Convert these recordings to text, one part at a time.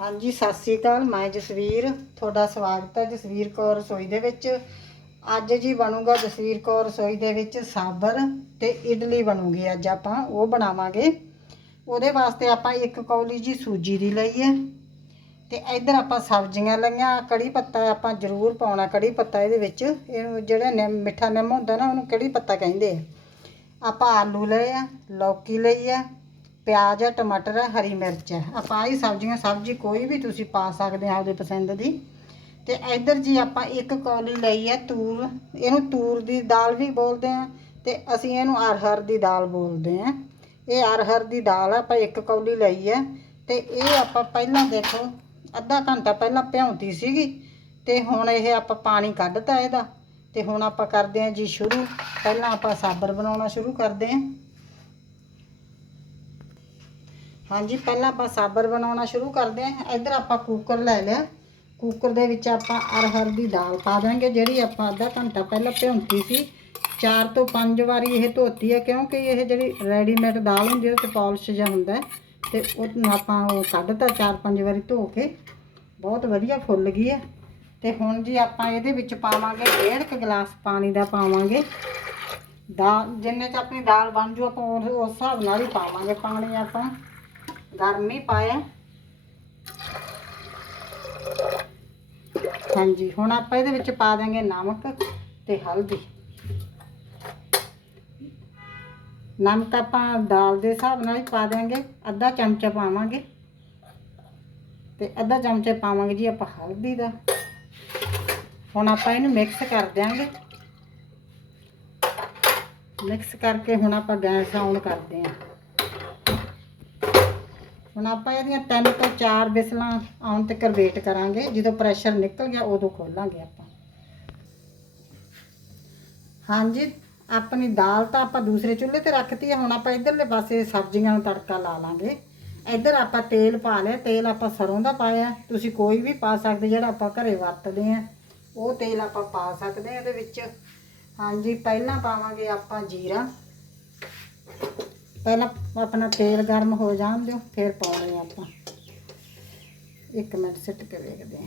ਹਾਂਜੀ, ਸਤਿ ਸ੍ਰੀ ਅਕਾਲ। ਮੈਂ ਜਸਵੀਰ। ਤੁਹਾਡਾ ਸਵਾਗਤ ਹੈ ਜਸਵੀਰ ਕੌਰ ਰਸੋਈ ਦੇ ਵਿੱਚ। ਅੱਜ ਜੀ ਬਣੂਗਾ ਜਸਵੀਰ ਕੌਰ ਰਸੋਈ ਦੇ ਵਿੱਚ ਸਾਬਰ ਤੇ ਇਡਲੀ ਬਣੂਗੀ ਅੱਜ ਆਪਾਂ, ਉਹ ਬਣਾਵਾਂਗੇ। ਉਹਦੇ ਵਾਸਤੇ ਆਪਾਂ ਇੱਕ ਕੌਲੀ ਜੀ ਸੂਜੀ ਦੀ ਲਈ ਹੈ। ਤੇ ਇੱਧਰ ਆਪਾਂ ਸਬਜ਼ੀਆਂ ਲਈਆਂ। ਕੜੀ ਪੱਤਾ ਆਪਾਂ ਜ਼ਰੂਰ ਪਾਉਣਾ, ਕੜੀ ਪੱਤਾ ਇਹਦੇ ਵਿੱਚ। ਇਹਨੂੰ ਜਿਹੜਾ ਨਿੰਮ, ਮਿੱਠਾ ਨਿੰਮ ਹੁੰਦਾ ਨਾ, ਉਹਨੂੰ ਕੜੀ ਪੱਤਾ ਕਹਿੰਦੇ ਆ। ਆਪਾਂ ਆਲੂ ਲਏ ਆ, ਲੌਕੀ ਲਈ ਆ ਪਿਆਜ਼ ਹੈ ਟਮਾਟਰ ਆ ਹਰੀ ਮਿਰਚ। ਹੈ ਆਪਾਂ ਆਹੀ ਸਬਜ਼ੀਆਂ, ਸਬਜ਼ੀ ਕੋਈ ਵੀ ਤੁਸੀਂ ਪਾ ਸਕਦੇ ਆ ਆਪਦੇ ਪਸੰਦ ਦੀ। ਤੇ ਇੱਧਰ ਜੀ ਆਪਾਂ ਇੱਕ ਕੌਲੀ ਲਈ ਹੈ ਤੂਰ। ਇਹਨੂੰ ਤੂਰ ਦੀ ਦਾਲ ਵੀ ਬੋਲਦੇ ਆ ਤੇ ਅਸੀਂ ਇਹਨੂੰ ਅਰਹਰ ਦੀ ਦਾਲ ਬੋਲਦੇ ਆ। ਇਹ ਅਰਹਰ ਦੀ ਦਾਲ ਆ ਆਪਾਂ ਇੱਕ ਕੌਲੀ ਲਈ ਹੈ ਤੇ ਇਹ ਆਪਾਂ ਪਹਿਲਾਂ ਦੇਖੋ, ਅੱਧਾ ਘੰਟਾ ਪਹਿਲਾਂ ਭਿਉਂਤੀ ਸੀਗੀ ਤੇ ਹੁਣ ਇਹ ਆਪਾਂ ਪਾਣੀ ਕੱਢਤਾ ਇਹਦਾ। ਤੇ ਹੁਣ ਆਪਾਂ ਕਰਦੇ ਹਾਂ ਜੀ ਸ਼ੁਰੂ। ਪਹਿਲਾਂ ਆਪਾਂ ਸਾਬਰ ਬਣਾਉਣਾ ਸ਼ੁਰੂ ਕਰਦੇ ਹਾਂ ਹਾਂਜੀ, ਪਹਿਲਾਂ ਆਪਾਂ ਸਾਬਰ ਬਣਾਉਣਾ ਸ਼ੁਰੂ ਕਰਦੇ ਹਾਂ। ਇੱਧਰ ਆਪਾਂ ਕੁੱਕਰ ਲੈ ਲਿਆ। ਕੁੱਕਰ ਦੇ ਵਿੱਚ ਆਪਾਂ ਅਰਹਰ ਦੀ ਦਾਲ ਪਾ ਦਾਂਗੇ, ਜਿਹੜੀ ਆਪਾਂ ਅੱਧਾ ਘੰਟਾ ਪਹਿਲਾਂ ਭਿਉਂਤੀ ਸੀ। ਚਾਰ ਤੋਂ ਪੰਜ ਵਾਰੀ ਇਹ ਧੋਤੀ ਹੈ, ਕਿਉਂਕਿ ਇਹ ਜਿਹੜੀ ਰੈਡੀਮੇਡ ਦਾਲ ਹੁੰਦੀ ਉਹਦੇ 'ਚ ਪਾਲਿਸ਼ ਜਿਹਾ ਹੁੰਦਾ ਹੈ। ਤੇ ਉਹ ਆਪਾਂ ਉਹ ਕੱਢਤਾ ਚਾਰ ਪੰਜ ਵਾਰੀ ਧੋ ਕੇ। ਬਹੁਤ ਵਧੀਆ ਫੁੱਲ ਗਈ ਹੈ। ਤੇ ਹੁਣ ਜੀ ਆਪਾਂ ਇਹਦੇ ਵਿੱਚ ਪਾਵਾਂਗੇ, ਡੇਢ ਕੁ ਗਲਾਸ ਪਾਣੀ ਦਾ ਪਾਵਾਂਗੇ। ਦਾਲ, ਜਿੰਨੇ ਚ ਆਪਣੀ ਦਾਲ ਬਣ ਜੂ, ਆਪਾਂ ਉਸ ਹਿਸਾਬ ਨਾਲ ਹੀ ਪਾਵਾਂਗੇ ਪਾਣੀ ਆਪਾਂ। ਗਰਮ ਹੀ ਪਾਇਆ। ਹਾਂਜੀ, ਹੁਣ ਆਪਾਂ ਇਹਦੇ ਵਿੱਚ ਪਾ ਦਾਂਗੇ ਨਮਕ ਤੇ ਹਲਦੀ। ਨਮਕ ਆਪਾਂ ਦਾਲ ਦੇ ਹਿਸਾਬ ਨਾਲ ਹੀ ਪਾ ਦਾਂਗੇ ਅੱਧਾ ਚਮਚਾ ਪਾਵਾਂਗੇ। ਤੇ ਅੱਧਾ ਚਮਚਾ ਪਾਵਾਂਗੇ ਜੀ ਆਪਾਂ ਹਲਦੀ ਦਾ। ਹੁਣ ਆਪਾਂ ਇਹਨੂੰ ਮਿਕਸ ਕਰ ਦਿਆਂਗੇ। ਮਿਕਸ ਕਰਕੇ ਹੁਣ ਆਪਾਂ ਗੈਸ ਆਨ ਕਰਦੇ ਹਾਂ ਹੁਣ ਆਪਾਂ ਇਹਦੀਆਂ ਤਿੰਨ ਤੋਂ ਚਾਰ ਵਿਸਲਾਂ ਆਉਣ ਤੱਕ ਵੇਟ ਕਰਾਂਗੇ। ਜਦੋਂ ਪ੍ਰੈਸ਼ਰ ਨਿਕਲ ਗਿਆ, ਉਦੋਂ ਖੋਲਾਂਗੇ ਆਪਾਂ। ਹਾਂਜੀ, ਆਪਣੀ ਦਾਲ ਤਾਂ ਆਪਾਂ ਦੂਸਰੇ ਚੁੱਲ੍ਹੇ ਤੇ ਰੱਖਤੀ ਹੈ ਹੁਣ ਆਪਾਂ ਇਧਰਲੇ ਪਾਸੇ ਸਬਜ਼ੀਆਂ ਨੂੰ ਤੜਕਾ ਲਾ ਲਾਂਗੇ। ਇੱਧਰ ਆਪਾਂ ਤੇਲ ਪਾ ਲਿਆ। ਤੇਲ ਆਪਾਂ ਸਰੋਂ ਦਾ ਪਾਇਆ। ਤੁਸੀਂ ਕੋਈ ਵੀ ਪਾ ਸਕਦੇ, ਜਿਹੜਾ ਆਪਾਂ ਘਰੇ ਵਰਤਦੇ ਆ, ਉਹ ਤੇਲ ਆਪਾਂ ਪਾ ਸਕਦੇ ਆ ਇਹਦੇ ਵਿੱਚ। ਹਾਂਜੀ, ਪਹਿਲਾਂ ਪਾਵਾਂਗੇ ਆਪਾਂ ਜੀਰਾ। ਪਹਿਲਾਂ ਆਪਣਾ ਤੇਲ ਗਰਮ ਹੋ ਜਾਣ ਦਿਓ, ਫਿਰ ਪਾਉਣੇ ਆਪਾਂ। ਇੱਕ ਮਿੰਟ ਸਿੱਟ ਕੇ ਵੇਖਦੇ ਹਾਂ।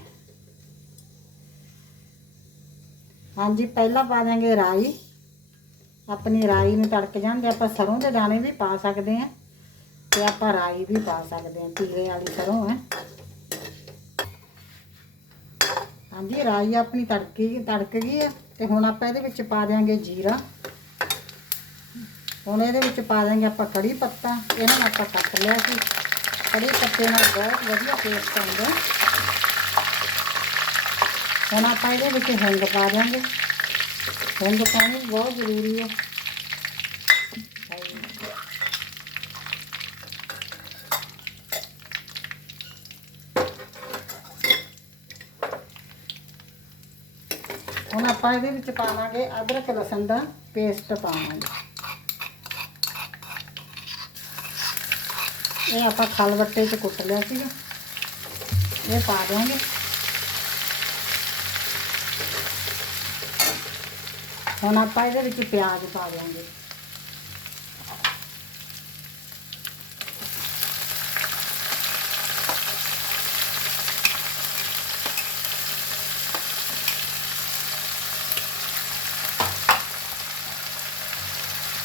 ਹਾਂਜੀ, ਪਹਿਲਾਂ ਪਾ ਦਾਂਗੇ ਰਾਈ। ਆਪਣੀ ਰਾਈ ਨੂੰ ਤੜਕ ਜਾਂਦੇ ਆਪਾਂ ਸਰੋਂ ਦੇ ਦਾਣੇ ਵੀ ਪਾ ਸਕਦੇ ਹਾਂ ਤੇ ਆਪਾਂ ਰਾਈ ਵੀ ਪਾ ਸਕਦੇ ਹਾਂ, ਪੀਲੇ ਵਾਲੀ ਸਰੋਂ ਹੈ। ਹਾਂਜੀ, ਰਾਈ ਆਪਣੀ ਤੜਕੀ ਤੜਕ ਗਈ ਹੈ ਤੇ ਹੁਣ ਆਪਾਂ ਇਹਦੇ ਵਿੱਚ ਪਾ ਦਿਆਂਗੇ ਜੀਰਾ। ਹੁਣ ਇਹਦੇ ਵਿੱਚ ਪਾ ਦਾਂਗੇ ਆਪਾਂ ਕੜੀ ਪੱਤਾ, ਇਹਨਾਂ ਨੂੰ ਆਪਾਂ ਕੱਟ ਲਿਆ ਸੀ। ਕੜੀ ਪੱਤੇ ਨਾਲ ਬਹੁਤ ਵਧੀਆ ਟੇਸਟ ਆਉਂਦਾ ਹੁਣ ਆਪਾਂ ਇਹਦੇ ਵਿੱਚ ਹਿੰਗ ਪਾ ਦਿਆਂਗੇ ਹਿੰਗ ਪਾਣੀ ਬਹੁਤ ਜ਼ਰੂਰੀ ਹੈ ਹੁਣ ਆਪਾਂ ਇਹਦੇ ਵਿੱਚ ਪਾਵਾਂਗੇ ਅਦਰਕ ਲਸਣ ਦਾ ਪੇਸਟ ਪਾਵਾਂਗੇ। ਇਹ ਆਪਾਂ ਖਲਵੱਟੇ 'ਚ ਕੁੱਟ ਲਿਆ ਸੀਗਾ। ਇਹ ਪਾ ਦਿਆਂਗੇ। ਹੁਣ ਆਪਾਂ ਇਹਦੇ ਵਿੱਚ ਪਿਆਜ਼ ਪਾ ਦਿਆਂਗੇ।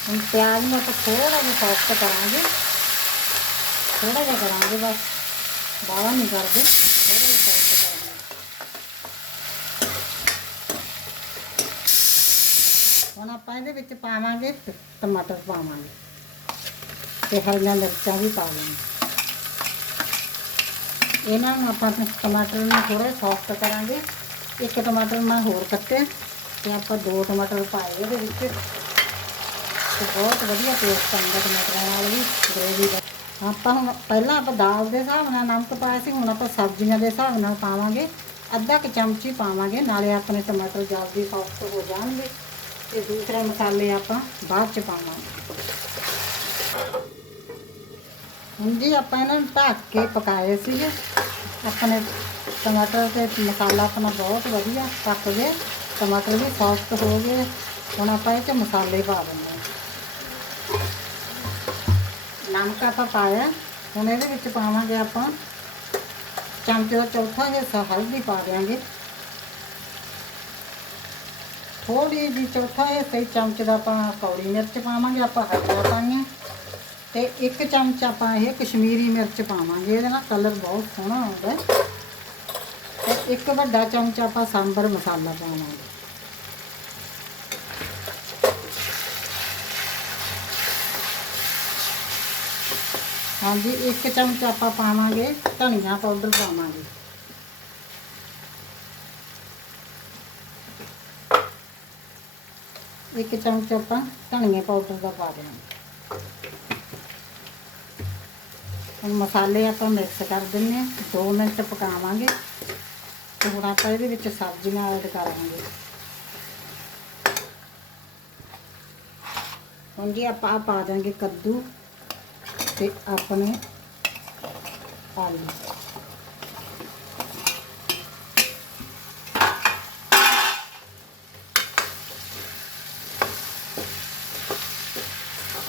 ਹੁਣ ਪਿਆਜ਼ ਨੂੰ ਆਪਾਂ ਥੋੜਾ ਜਿਹਾ ਸੌਫਟ ਕਰਾਂਗੇ। ਥੋੜਾ ਜਿਹਾ ਕਰਾਂਗੇ ਬਸ। ਬਾਹਲਾ ਨਹੀਂ ਕਰਦੇ। ਥੋੜਾ ਜਿਹਾ ਸੌਫਟ ਕਰਾਂਗੇ। ਹੁਣ ਆਪਾਂ ਇਹਦੇ ਵਿੱਚ ਪਾਵਾਂਗੇ ਟਮਾਟਰ ਪਾਵਾਂਗੇ। ਤੇ ਹਰੀਆਂ ਮਿਰਚਾਂ ਵੀ ਪਾਵਾਂਗੇ ਇਹਨਾਂ ਨੂੰ ਆਪਾਂ ਟਮਾਟਰ ਨੂੰ ਥੋੜਾ ਸੌਫਟ ਕਰਾਂਗੇ। ਇੱਕ ਟਮਾਟਰ ਮੈਂ ਹੋਰ ਕੱਟਿਆ ਤੇ ਆਪਾਂ ਦੋ ਟਮਾਟਰ ਪਾਏ ਇਹਦੇ ਵਿੱਚ। ਤੇ ਬਹੁਤ ਵਧੀਆ ਟੇਸਟ ਆਉਂਦਾ ਟਮਾਟਰਾਂ ਨਾਲ ਵੀ ਗ੍ਰੇਵੀ ਦਾ। ਆਪਾਂ ਹੁਣ ਪਹਿਲਾਂ ਆਪਾਂ ਦਾਲ ਦੇ ਹਿਸਾਬ ਨਾਲ ਨਮਕ ਪਾਇਆ ਸੀ, ਹੁਣ ਆਪਾਂ ਸਬਜ਼ੀਆਂ ਦੇ ਹਿਸਾਬ ਨਾਲ ਪਾਵਾਂਗੇ। ਅੱਧਾ ਕੁ ਚਮਚੀ ਪਾਵਾਂਗੇ, ਨਾਲੇ ਆਪਣੇ ਟਮਾਟਰ ਜਲਦੀ ਸੌਫਟ ਹੋ ਜਾਣਗੇ ਤੇ ਦੂਸਰੇ ਮਸਾਲੇ ਆਪਾਂ ਬਾਅਦ ਚ ਪਾਵਾਂਗੇ। ਹੁਣ ਜੀ ਆਪਾਂ ਇਹਨਾਂ ਨੂੰ ਢੱਕ ਕੇ ਪਕਾਏ ਸੀ ਆਪਣੇ ਟਮਾਟਰ ਤੇ ਮਸਾਲਾ ਆਪਣਾ ਬਹੁਤ ਵਧੀਆ ਪੱਕ ਗਏ, ਟਮਾਟਰ ਵੀ ਸੌਫਟ ਹੋ ਗਏ। ਹੁਣ ਆਪਾਂ ਇਹ ਚ ਮਸਾਲੇ ਪਾ ਦਿੰਦੇ ਹਾਂ ਨਮਕ ਆਪਾਂ ਪਾਇਆ ਹੁਣ ਇਹਦੇ ਵਿੱਚ ਪਾਵਾਂਗੇ ਆਪਾਂ ਚਮਚੇ ਦਾ ਚੌਥਾ ਹਿੱਸਾ ਹਲਦੀ ਪਾ ਦਿਆਂਗੇ ਥੋੜੀ ਜਿਹੀ ਚੌਥਾ ਹਿੱਸਾ ਹੀ ਚਮਚ ਦਾ ਆਪਾਂ ਕੌੜੀ ਮਿਰਚ ਪਾਵਾਂਗੇ ਆਪਾਂ ਹਰੀਆਂ ਪਾਈਆਂ ਤੇ ਇੱਕ ਚਮਚ ਆਪਾਂ ਇਹ ਕਸ਼ਮੀਰੀ ਮਿਰਚ ਪਾਵਾਂਗੇ ਇਹਦੇ ਨਾਲ ਕਲਰ ਬਹੁਤ ਸੋਹਣਾ ਆਉਂਦਾ ਹੈ। ਤੇ ਇੱਕ ਵੱਡਾ ਚਮਚ ਆਪਾਂ ਸਾਂਬਰ ਮਸਾਲਾ ਪਾਵਾਂਗੇ ਹਾਂਜੀ, ਇੱਕ ਚਮਚ ਆਪਾਂ ਪਾਵਾਂਗੇ, ਧਨੀਆ ਪਾਊਡਰ ਪਾਵਾਂਗੇ। ਇੱਕ ਚਮਚ ਆਪਾਂ ਧਨੀਆ ਪਾਊਡਰ ਦਾ ਪਾ ਦੇਣਾ। ਹੁਣ ਮਸਾਲੇ ਆਪਾਂ ਮਿਕਸ ਕਰ ਦਿੰਨੇ ਆ 2 ਮਿੰਟ ਪਕਾਵਾਂਗੇ। ਤੇ ਹੁਣ ਆਪਾਂ ਇਹਦੇ ਵਿੱਚ ਸਬਜ਼ੀਆਂ ਐਡ ਕਰਾਂਗੇ। ਹੁਣ ਜੀ ਆਪਾਂ ਆਹ ਪਾ ਦਾਂਗੇ ਕੱਦੂ। ਤੇ ਆਪਣੇ ਆਲੂ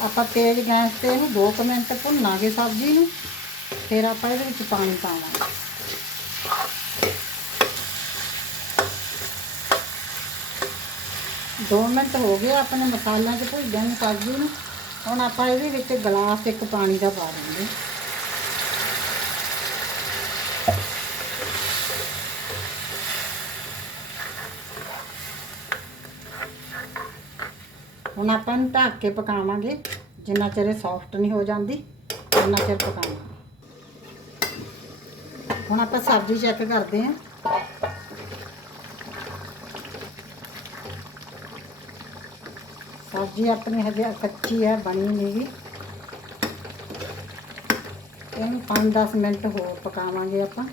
ਆਪਾਂ ਤੇਜ਼ ਗੈਸ ਤੇ ਇਹਨੂੰ 2 ਮਿੰਟ ਭੁੰਨਾਂਗੇ ਸਬਜ਼ੀ ਨੂੰ, ਫਿਰ ਆਪਾਂ ਇਹਦੇ ਵਿੱਚ ਪਾਣੀ ਪਾਵਾਂਗੇ। ਦੋ ਮਿੰਟ ਹੋ ਗਏ, ਆਪਣੇ ਮਸਾਲਿਆਂ 'ਚ ਭੁੱਜਣ ਨੂੰ ਸਬਜ਼ੀ ਨੂੰ। ਹੁਣ ਆਪਾਂ ਇਹਦੇ ਵਿੱਚ ਗਲਾਸ ਇੱਕ ਪਾਣੀ ਦਾ ਪਾ ਦਾਂਗੇ ਹੁਣ ਆਪਾਂ ਇਹਨੂੰ ਢੱਕ ਕੇ ਪਕਾਵਾਂਗੇ, ਜਿੰਨਾ ਚਿਰ ਇਹ ਸੌਫਟ ਨਹੀਂ ਹੋ ਜਾਂਦੀ, ਉਨਾ ਚਿਰ ਪਕਾਵਾਂਗੇ। ਹੁਣ ਆਪਾਂ ਸਬਜ਼ੀ ਚੈੱਕ ਕਰਦੇ ਹਾਂ। ਸਬਜ਼ੀ ਆਪਣੀ ਹਜੇ ਕੱਚੀ ਹੈ, ਬਣੀ ਨਹੀਂ ਗੀ। ਇਹਨੂੰ 5-10 ਮਿੰਟ ਹੋਰ ਪਕਾਵਾਂਗੇ ਆਪਾਂ।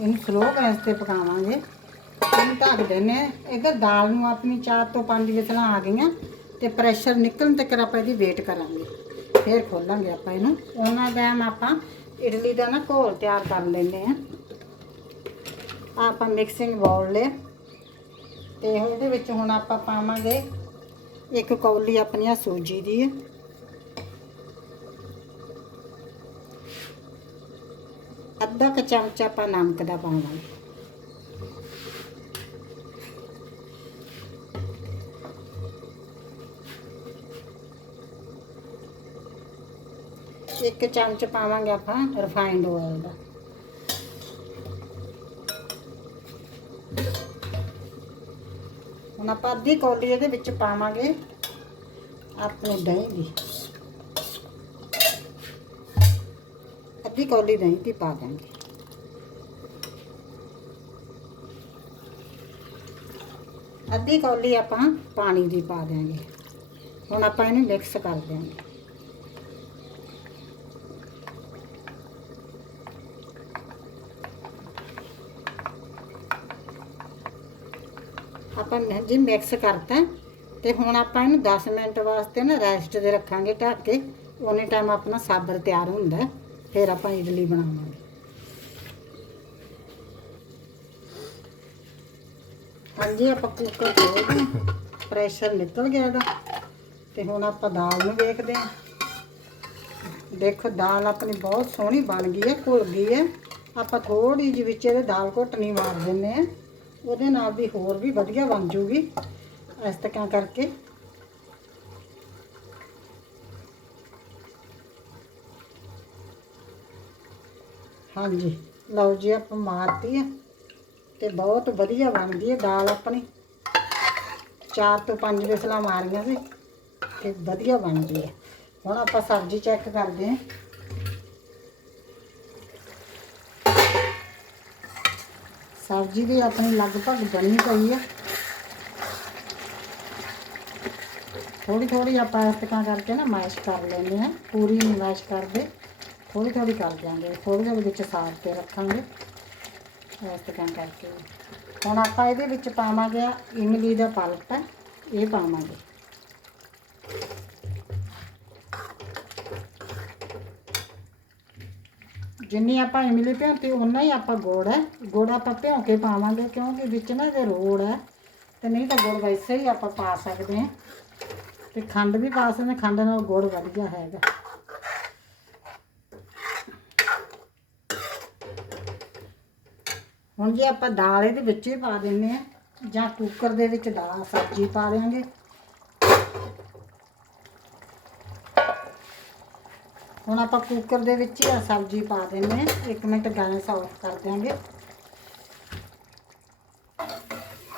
ਇਹਨੂੰ ਸਲੋ ਗੈਸ ਤੇ ਪਕਾਵਾਂਗੇ। ਇਹਨੂੰ ਢੱਕ ਦਿੰਨੇ ਹਾਂ। ਇੱਧਰ ਦਾਲ ਨੂੰ ਆਪਣੀ 4 ਤੋਂ 5 ਵਿਸਲਾਂ ਆ ਗਈਆਂ ਤੇ ਪ੍ਰੈਸ਼ਰ ਨਿਕਲਣ ਤੱਕ ਆਪਾਂ ਇਹਦੀ ਵੇਟ ਕਰਾਂਗੇ। ਫਿਰ ਖੋਲਾਂਗੇ ਆਪਾਂ ਇਹਨੂੰ। ਉਹਨਾਂ ਟਾਈਮ ਆਪਾਂ ਇਡਲੀ ਦਾ ਨਾ ਘੋਲ ਤਿਆਰ ਕਰ ਲੈਂਦੇ ਆ ਆਪਾਂ ਮਿਕਸਿੰਗ ਬਾਉਲ ਲੈ ਤੇ ਇਹਦੇ ਵਿੱਚ ਹੁਣ ਆਪਾਂ ਪਾਵਾਂਗੇ ਇੱਕ ਕੌਲੀ ਆਪਣੀ ਆਹ ਸੂਜੀ ਦੀ ਹੈ ਅੱਧਾ ਕੁ ਚਮਚਾ ਆਪਾਂ ਨਮਕ ਦਾ ਪਾਵਾਂਗੇ ਇੱਕ ਚਮਚ ਪਾਵਾਂਗੇ ਆਪਾਂ ਰਿਫਾਈਨਡ ਆਇਲ ਦਾ ਹੁਣ ਆਪਾਂ ਅੱਧੀ ਕੌਲੀ ਇਹਦੇ ਵਿੱਚ ਪਾਵਾਂਗੇ। ਆਪਣੇ ਦਹੀਂ ਦੀ। ਅੱਧੀ ਕੌਲੀ ਦਹੀਂ ਦੀ ਪਾ ਦਾਂਗੇ। ਅੱਧੀ ਕੌਲੀ ਆਪਾਂ ਪਾਣੀ ਦੀ ਪਾ ਦਿਆਂਗੇ ਹੁਣ ਆਪਾਂ ਇਹਨੂੰ ਮਿਕਸ ਕਰ ਦਿਆਂਗੇ। ਆਪਾਂ ਮ- ਜੀ ਮਿਕਸ ਕਰਤਾ ਤੇ ਹੁਣ ਆਪਾਂ ਇਹਨੂੰ 10 ਮਿੰਟ ਵਾਸਤੇ ਨਾ ਰੈਸਟ ਤੇ ਰੱਖਾਂਗੇ ਢੱਕ ਕੇ ਉਹਨੇ ਟਾਈਮ ਆਪਣਾ ਸਾਬਰ ਤਿਆਰ ਹੁੰਦਾ, ਫਿਰ ਆਪਾਂ ਇਡਲੀ ਬਣਾਵਾਂਗੇ। ਹਾਂਜੀ, ਆਪਾਂ ਕੁੱਕਰ ਖੋਲ੍ਹਦੇ ਹਾਂ ਪ੍ਰੈਸ਼ਰ ਨਿਕਲ ਗਿਆ ਇਹਦਾ। ਤੇ ਹੁਣ ਆਪਾਂ ਦਾਲ ਨੂੰ ਵੇਖਦੇ ਹਾਂ। ਦੇਖੋ, ਦਾਲ ਆਪਣੀ ਬਹੁਤ ਸੋਹਣੀ ਬਣ ਗਈ ਹੈ, ਘੁਲ ਗਈ ਹੈ। ਆਪਾਂ ਥੋੜੀ ਜਿਹੀ ਵਿੱਚ ਇਹਦੇ ਦਾਲ ਘੁੱਟਣੀ ਮਾਰ ਦਿੰਨੇ ਆ ਉਹਦੇ ਨਾਲ ਵੀ ਹੋਰ ਵੀ ਵਧੀਆ ਬਣ ਜੂਗੀ। ਇਸ ਤਰ੍ਹਾਂ ਕਰਕੇ। ਹਾਂਜੀ, ਲਓ ਜੀ, ਆਪਾਂ ਮਾਰਤੀ ਹੈ ਤੇ ਬਹੁਤ ਵਧੀਆ ਬਣਦੀ ਹੈ ਦਾਲ ਆਪਣੀ। ਚਾਰ ਤੋਂ ਪੰਜ ਵਿਸਲਾਂ ਮਾਰੀਆਂ ਸੀ ਤੇ ਵਧੀਆ ਬਣਦੀ ਹੈ ਹੁਣ ਆਪਾਂ ਸਬਜ਼ੀ ਚੈੱਕ ਕਰਦੇ ਹਾਂ। ਸਬਜ਼ੀ ਦੀ ਆਪਣੀ ਲਗਭਗ ਬਣੀ ਪਈ ਆ। ਥੋੜੀ ਥੋੜੀ ਆਪਾਂ ਇਸ ਤਰ੍ਹਾਂ ਕਰਕੇ ਨਾ ਮੈਸ਼ ਕਰ ਲੈਂਦੇ ਹਾਂ। ਪੂਰੀ ਨਹੀਂ ਮੈਸ਼ ਕਰਦੇ। ਥੋੜੀ ਥੋੜੀ ਕਰ ਦਿਆਂਗੇ। ਥੋੜੀ ਥੋੜੀ ਵਿੱਚ ਸਾੜ ਕੇ ਰੱਖਾਂਗੇ। ਇਸ ਤਰ੍ਹਾਂ ਕਰਕੇ। ਹੁਣ ਆਪਾਂ ਇਹਦੇ ਵਿੱਚ ਪਾਵਾਂਗੇ ਇਮਲੀ ਦਾ ਪਲਪ ਹੈ ਇਹ ਪਾਵਾਂਗੇ। ਜਿੰਨੀ ਆਪਾਂ ਇਮਲੀ ਭਿਉਂਤੀ ਉਨਾ ਹੀ ਆਪਾਂ ਗੁੜ ਹੈ। ਗੁੜ ਆਪਾਂ ਭਿਉਂ ਕੇ ਪਾਵਾਂਗੇ, ਕਿਉਂਕਿ ਵਿੱਚ ਨਾ ਇਹਦੇ ਰੋੜ ਹੈ, ਤੇ ਨਹੀਂ ਤਾਂ ਗੁੜ ਵੈਸੇ ਹੀ ਆਪਾਂ ਪਾ ਸਕਦੇ ਹਾਂ। ਤੇ ਖੰਡ ਵੀ ਪਾ ਸਕਦੇ ਖੰਡ ਨਾਲ ਗੁੜ ਵਧੀਆ ਹੈਗਾ। ਹੁਣ ਜੇ ਆਪਾਂ ਦਾਲ ਇਹਦੇ ਵਿੱਚ ਹੀ ਪਾ ਦਿੰਨੇ ਆ ਜਾਂ ਕੁੱਕਰ ਦੇ ਵਿੱਚ ਦਾਲ, ਸਬਜ਼ੀ ਪਾ ਦਿਆਂਗੇ। ਹੁਣ ਆਪਾਂ ਕੁੱਕਰ ਦੇ ਵਿੱਚ ਹੀ ਸਬਜ਼ੀ ਪਾ ਦਿੰਨੇ ਆ 1 ਮਿੰਟ ਗੈਸ ਆਫ ਕਰ ਦਿਆਂਗੇ।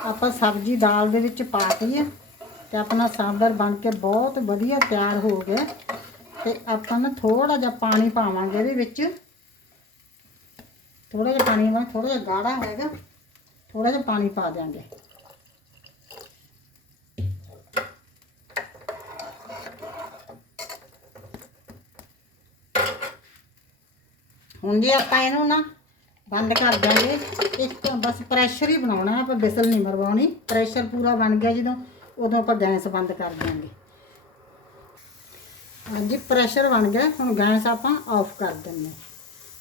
ਆਪਾਂ ਸਬਜ਼ੀ ਦਾਲ ਦੇ ਵਿੱਚ ਪਾਤੀ ਆ ਤੇ ਆਪਣਾ ਸਾਂਬਰ ਬਣ ਕੇ ਬਹੁਤ ਵਧੀਆ ਤਿਆਰ ਹੋ ਗਿਆ। ਤੇ ਆਪਾਂ ਨਾ ਥੋੜਾ ਜਿਹਾ ਪਾਣੀ ਪਾਵਾਂਗੇ ਇਹਦੇ ਵਿੱਚ। ਥੋੜਾ ਜਿਹਾ ਪਾਣੀ ਨਾਲ ਥੋੜਾ ਜਿਹਾ ਗਾੜਾ ਹੈਗਾ ਥੋੜਾ ਜਿਹਾ ਪਾਣੀ ਪਾ ਦਿਆਂਗੇ। ਹੁਣ ਜੀ ਆਪਾਂ ਇਹਨੂੰ ਨਾ ਬੰਦ ਕਰ ਦਾਂਗੇ। ਇੱਕ ਬਸ ਪ੍ਰੈਸ਼ਰ ਹੀ ਬਣਾਉਣਾ, ਆਪਾਂ ਬਿਸਲ ਨਹੀਂ ਮਰਵਾਉਣੀ। ਪ੍ਰੈਸ਼ਰ ਪੂਰਾ ਬਣ ਗਿਆ ਜਦੋਂ, ਉਦੋਂ ਆਪਾਂ ਗੈਸ ਬੰਦ ਕਰ ਦਾਂਗੇ। ਹਾਂਜੀ ਪ੍ਰੈਸ਼ਰ ਬਣ ਗਿਆ, ਹੁਣ ਗੈਸ ਆਪਾਂ ਆਫ ਕਰ ਦਿੰਦੇ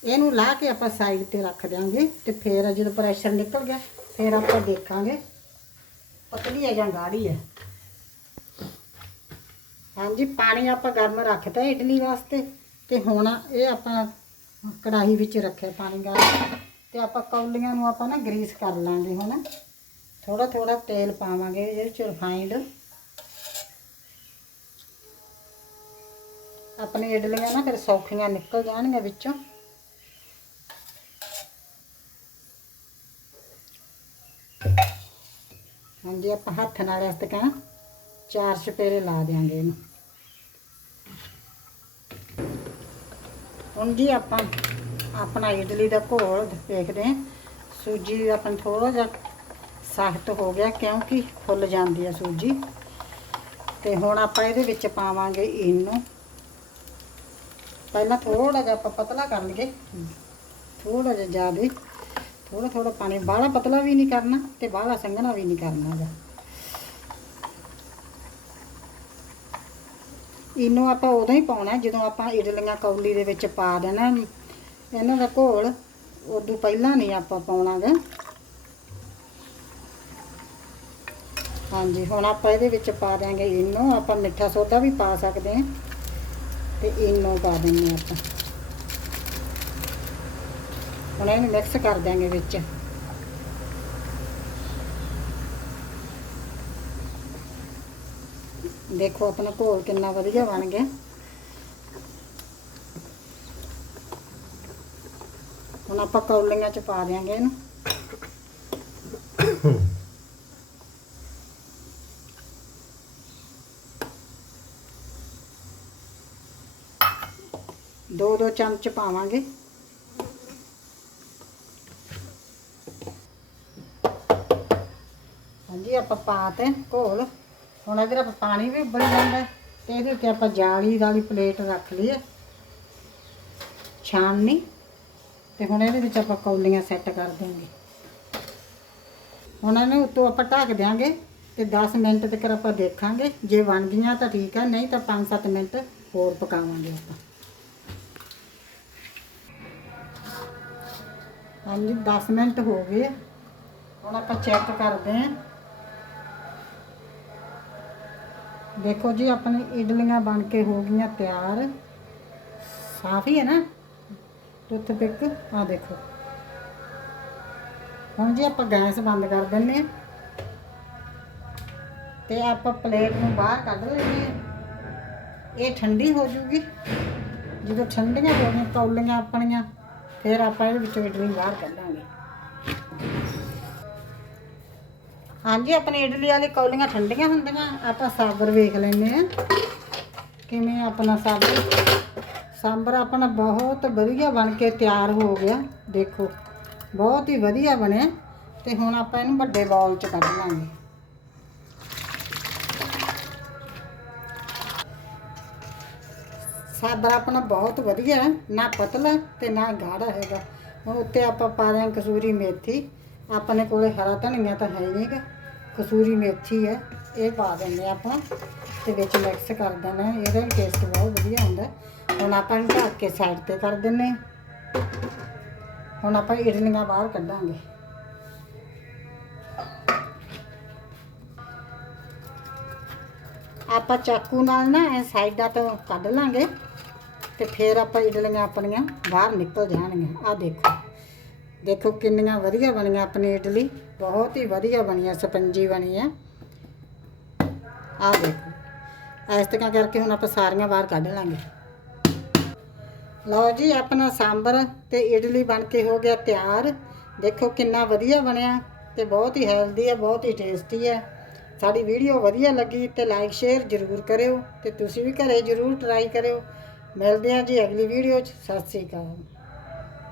ਇਹਨੂੰ ਲਾ ਕੇ ਆਪਾਂ ਸਾਈਡ ਤੇ ਰੱਖ ਦਿਆਂਗੇ ਤੇ ਫਿਰ ਜਦੋਂ ਪ੍ਰੈਸ਼ਰ ਨਿਕਲ ਗਿਆ, ਫਿਰ ਆਪਾਂ ਦੇਖਾਂਗੇ। ਪਤਲੀ ਹੈ ਜਾਂ ਗਾੜੀ ਹੈ ਹਾਂਜੀ, ਪਾਣੀ ਆਪਾਂ ਗਰਮ ਰੱਖਤਾ ਇਡਲੀ ਵਾਸਤੇ ਤੇ ਹੁਣ ਇਹ ਆਪਾਂ ਕੜਾਹੀ ਵਿੱਚ ਰੱਖਿਆ ਪਾਣੀ ਗਰਮ ਤੇ ਆਪਾਂ ਕੌਲੀਆਂ ਨੂੰ ਆਪਾਂ ਨਾ ਗਰੀਸ ਕਰ ਲਾਂਗੇ ਹੁਣ। ਥੋੜਾ ਥੋੜਾ ਤੇਲ ਪਾਵਾਂਗੇ ਇਹਦੇ ਚ ਰਿਫਾਈਂਡ। ਆਪਣੀ ਇਡਲੀਆਂ ਨਾ ਫਿਰ ਸੌਖੀਆਂ ਨਿਕਲ ਜਾਣਗੀਆਂ ਵਿੱਚੋਂ। ਹਾਂਜੀ, ਆਪਾਂ ਹੱਥ ਨਾਲ ਇਸ ਤੱਕ ਚਾਰ ਚਪੇਰੇ ਲਾ ਦਿਆਂਗੇ ਇਹਨੂੰ। ਹੁਣ ਜੀ ਆਪਾਂ ਆਪਣਾ ਇਡਲੀ ਦਾ ਘੋਲ ਦੇਖਦੇ ਹਾਂ। ਸੂਜੀ ਆਪਣ ਥੋੜਾ ਜਿਹਾ ਸਖਤ ਹੋ ਗਿਆ ਕਿਉਂਕਿ ਫੁੱਲ ਜਾਂਦੀ ਹੈ ਸੂਜੀ। ਤੇ ਹੁਣ ਆਪਾਂ ਇਹਦੇ ਵਿੱਚ ਪਾਵਾਂਗੇ ਇਨੋ ਪਹਿਲਾਂ ਥੋੜਾ ਜਿਹਾ ਆਪਾਂ ਪਤਲਾ ਕਰ ਲਈਏ। ਥੋੜਾ ਜਿਹਾ ਜ਼ਿਆਦਾ। ਥੋੜਾ ਥੋੜਾ ਪਾਣੀ। ਬਾਹਲਾ ਪਤਲਾ ਵੀ ਨਹੀਂ ਕਰਨਾ ਤੇ ਬਾਹਲਾ ਸੰਘਣਾ ਵੀ ਨਹੀਂ ਕਰਨਾ ਹੈਗਾ। ਇਹਨੂੰ ਆਪਾਂ ਉਦੋਂ ਹੀ ਪਾਉਣਾ ਜਦੋਂ ਆਪਾਂ ਇਡਲੀਆਂ ਕੌਲੀ ਦੇ ਵਿੱਚ ਪਾ ਦੇਣਾ ਇਹਨਾਂ ਦਾ ਘੋਲ ਉਦੋਂ ਪਹਿਲਾਂ ਨਹੀਂ ਆਪਾਂ ਪਾਉਣਾਗਾ। ਹਾਂਜੀ, ਹੁਣ ਆਪਾਂ ਇਹਦੇ ਵਿੱਚ ਪਾ ਦਿਆਂਗੇ ਇਨੋ ਆਪਾਂ ਮਿੱਠਾ ਸੋਡਾ ਵੀ ਪਾ ਸਕਦੇ ਹਾਂ। ਤੇ ਇਨੋ ਪਾ ਦਿੰਦੇ ਆਪਾਂ। ਹੁਣ ਇਹਨੂੰ ਮਿਕਸ ਕਰ ਦਿਆਂਗੇ ਵਿੱਚ। ਦੇਖੋ ਆਪਣਾ ਘੋਲ ਕਿੰਨਾ ਵਧੀਆ ਬਣ ਗਿਆ। ਹੁਣ ਆਪਾਂ ਕੌਲੀਆਂ ਚ ਪਾ ਦਿਆਂਗੇ ਇਹਨੂੰ। ਦੋ ਦੋ ਚਮਚ ਪਾਵਾਂਗੇ। ਹਾਂਜੀ, ਆਪਾਂ ਪਾਤੇ ਘੋਲ। ਹੁਣ ਇਹਦੇ ਨਾਲ ਪਾਣੀ ਵੀ ਉਬਲ ਜਾਂਦਾ ਹੈ, ਤੇ ਇਹਦੇ ਉੱਤੇ ਆਪਾਂ ਜਾਲੀ ਵਾਲੀ ਪਲੇਟ ਰੱਖ ਲਈ ਹੈ। ਛਾਣਨੀ ਤੇ ਹੁਣ ਇਹਦੇ ਵਿੱਚ ਆਪਾਂ ਕੌਲੀਆਂ ਸੈੱਟ ਕਰ ਦਿਆਂਗੇ ਹੁਣ ਇਹਨੂੰ ਉੱਤੋਂ ਆਪਾਂ ਢੱਕ ਦਿਆਂਗੇ ਤੇ 10 ਮਿੰਟ ਤੱਕ ਆਪਾਂ ਦੇਖਾਂਗੇ। ਜੇ ਬਣ ਗਈਆਂ ਤਾਂ ਠੀਕ ਹੈ ਨਹੀਂ ਤਾਂ 5-7 ਮਿੰਟ ਹੋਰ ਪਕਾਵਾਂਗੇ ਆਪਾਂ। ਹਾਂਜੀ 10 ਮਿੰਟ ਹੋ ਗਏ। ਹੁਣ ਆਪਾਂ ਚੈੱਕ ਕਰਦੇ ਹਾਂ। ਦੇਖੋ ਜੀ, ਆਪਣੀ ਇਡਲੀਆਂ ਬਣ ਕੇ ਹੋ ਗਈਆਂ ਤਿਆਰ। ਸਾਫ਼ ਹੀ ਹੈ ਨਾ? ਟੁੱਥਪਿਕ ਆ ਦੇਖੋ। ਹੁਣ ਜੀ ਆਪਾਂ ਗੈਸ ਬੰਦ ਕਰ ਦਿੰਨੇ ਆ ਤੇ ਆਪਾਂ ਪਲੇਟ ਨੂੰ ਬਾਹਰ ਕੱਢ ਲਈਏ ਇਹ ਠੰਡੀ ਹੋ ਜੂਗੀ। ਜਦੋਂ ਠੰਡੀਆਂ ਹੋ ਗਈਆਂ, ਕੌਲੀਆਂ ਆਪਣੀਆਂ, ਫਿਰ ਆਪਾਂ ਇਹਦੇ ਵਿੱਚੋਂ ਇਡਲੀ ਬਾਹਰ ਕੱਢਾਂਗੇ। ਹਾਂਜੀ, ਆਪਣੀ ਇਡਲੀ ਵਾਲੀ ਕੌਲੀਆਂ ਠੰਡੀਆਂ ਹੁੰਦੀਆਂ, ਆਪਾਂ ਸਾਬਰ ਵੇਖ ਲੈਨੇ ਆ ਕਿਵੇਂ ਆਪਣਾ ਸਾਬਰ? ਸਾਂਬਰ ਆਪਣਾ ਬਹੁਤ ਵਧੀਆ ਬਣ ਕੇ ਤਿਆਰ ਹੋ ਗਿਆ, ਦੇਖੋ। ਬਹੁਤ ਹੀ ਵਧੀਆ ਬਣਿਆ ਤੇ ਹੁਣ ਆਪਾਂ ਇਹਨੂੰ ਵੱਡੇ ਬਾਉਲ 'ਚ ਕੱਢ ਲਾਂਗੇ। ਸਾਬਰ ਆਪਣਾ ਬਹੁਤ ਵਧੀਆ ਨਾ ਪਤਲਾ ਤੇ ਨਾ ਗਾੜਾ ਹੈਗਾ। ਹੁਣ ਉੱਤੇ ਆਪਾਂ ਪਾ ਰਹੇ ਹਾਂ ਕਸੂਰੀ ਮੇਥੀ। ਆਪਣੇ ਕੋਲੇ ਹਰਾ ਧਨੀਆ ਤਾਂ ਹੈ ਨਹੀਂਗਾ ਕਸੂਰੀ ਮੇਥੀ ਹੈ, ਇਹ ਪਾ ਦਿੰਦੇ ਆਪਾਂ ਤੇ ਵਿੱਚ ਮਿਕਸ ਕਰ ਦੇਣਾ ਇਹਦਾ ਵੀ ਟੇਸਟ ਬਹੁਤ ਵਧੀਆ ਹੁੰਦਾ ਹੁਣ ਆਪਾਂ ਇਹਨੂੰ ਢੱਕ ਕੇ ਸਾਈਡ ਤੇ ਕਰ ਦਿੰਨੇ ਹਾਂ। ਹੁਣ ਆਪਾਂ ਇਡਲੀਆਂ ਬਾਹਰ ਕੱਢਾਂਗੇ। ਆਪਾਂ ਚਾਕੂ ਨਾਲ ਨਾ ਇਹ ਸਾਈਡਾਂ ਤੋਂ ਕੱਢ ਲਾਂਗੇ ਤੇ ਫਿਰ ਆਪਾਂ ਇਡਲੀਆਂ ਆਪਣੀਆਂ ਬਾਹਰ ਨਿਕਲ ਜਾਣਗੀਆਂ। ਆ ਦੇਖੋ। ਦੇਖੋ ਕਿੰਨੀਆਂ ਵਧੀਆ ਬਣੀਆਂ ਆਪਣੀ ਇਡਲੀ, ਬਹੁਤ ਹੀ ਵਧੀਆ ਬਣੀ ਆ ਸਪੰਜੀ ਬਣੀ ਹੈ। ਆ ਦੇਖੋ, ਇਸ ਤਰ੍ਹਾਂ ਕਰਕੇ ਹੁਣ ਆਪਾਂ ਸਾਰੀਆਂ ਬਾਹਰ ਕੱਢ ਲਾਂਗੇ। ਲਓ ਜੀ, ਆਪਣਾ ਸਾਂਬਰ ਤੇ ਇਡਲੀ ਬਣ ਕੇ ਹੋ ਗਿਆ ਤਿਆਰ। ਦੇਖੋ ਕਿੰਨਾ ਵਧੀਆ ਬਣਿਆ ਤੇ ਬਹੁਤ ਹੀ ਹੈਲਦੀ ਹੈ, ਬਹੁਤ ਹੀ ਟੇਸਟੀ ਹੈ। ਸਾਡੀ ਵੀਡੀਓ ਵਧੀਆ ਲੱਗੀ ਤੇ ਲਾਈਕ ਸ਼ੇਅਰ ਜ਼ਰੂਰ ਕਰਿਓ ਤੇ ਤੁਸੀਂ ਵੀ ਘਰੇ ਜ਼ਰੂਰ ਟਰਾਈ ਕਰਿਓ। ਮਿਲਦੇ ਹਾਂ ਜੀ ਅਗਲੀ ਵੀਡੀਓ 'ਚ। ਸਤਿ ਸ੍ਰੀ ਅਕਾਲ।